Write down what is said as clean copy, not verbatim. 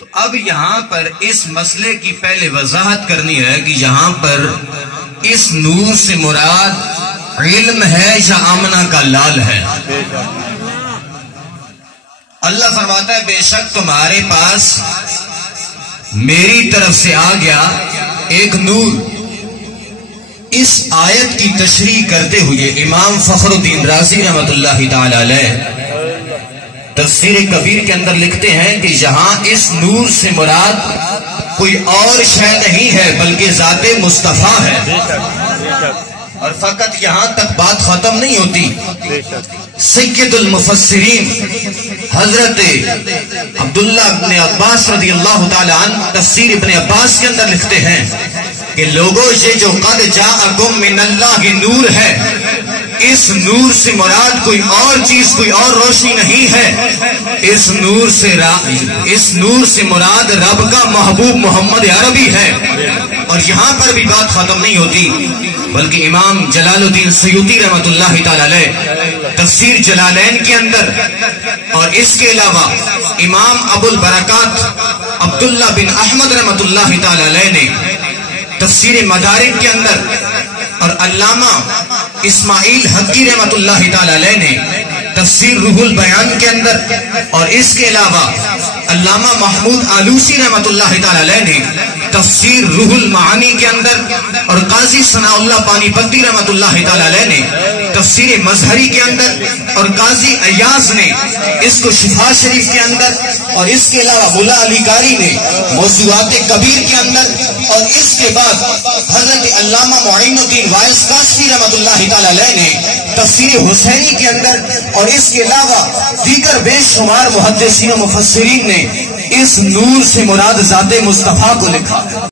تو اب یہاں پر اس مسئلے کی پہلے وضاحت کرنی ہے کہ یہاں پر اس نور سے مراد علم ہے یا آمنہ کا لال ہے؟ اللہ فرماتا ہے بے شک تمہارے پاس میری طرف سے آ گیا ایک نور۔ اس آیت کی تشریح کرتے ہوئے امام فخر الدین رازی رحمۃ اللہ تعالی علیہ تفسیر کبیر کے اندر لکھتے ہیں کہ یہاں اس نور سے مراد کوئی اور شے نہیں ہے بلکہ ذات مصطفیٰ ہے۔ اور فقط یہاں تک بات ختم نہیں ہوتی، سید المفسرین حضرت عبداللہ بن عباس رضی اللہ تعالی عنہ تفسیر ابن عباس کے اندر لکھتے ہیں کہ لوگوں یہ جو قد جاءکم من اللہ نور ہے، اس نور سے مراد کوئی اور چیز، کوئی اور روشنی نہیں ہے، اس نور سے مراد رب کا محبوب محمد عربی ہے۔ اور یہاں پر بھی بات ختم نہیں ہوتی بلکہ امام جلال الدین سیوطی رحمۃ اللہ تعالی علیہ تفسیر جلالین کے اندر اور اس کے علاوہ امام ابو البرکات عبداللہ بن احمد رحمۃ اللہ تعالی علیہ نے تفسیر مدارک کے اندر اور علامہ اسماعیل حقی رحمۃ اللہ تعالی علیہ نے تفسیر روح البیان کے اندر اور اس کے علاوہ علامہ محمود آلوسی رحمۃ اللہ تعالی علیہ نے تفسیر روح المعانی کے اندر اور قاضی ثناء اللہ پانی پتی رحمۃ اللہ تعالی علیہ نے تفسیر مظہری کے اندر اور قاضی ایاز نے اس کو شفا شریف کے اندر اور اس کے علاوہ ملا علی قاری نے موضوعات کبیر کے اندر اور اس کے بعد حضرت علامہ معین الدین وائس کاشفی رحمۃ اللہ تعالی علیہ نے تفسیر حسینی کے اندر اور اس کے علاوہ دیگر بے شمار محدثین و مفسرین نے اس نور سے مراد ذات مصطفیٰ کو لکھا۔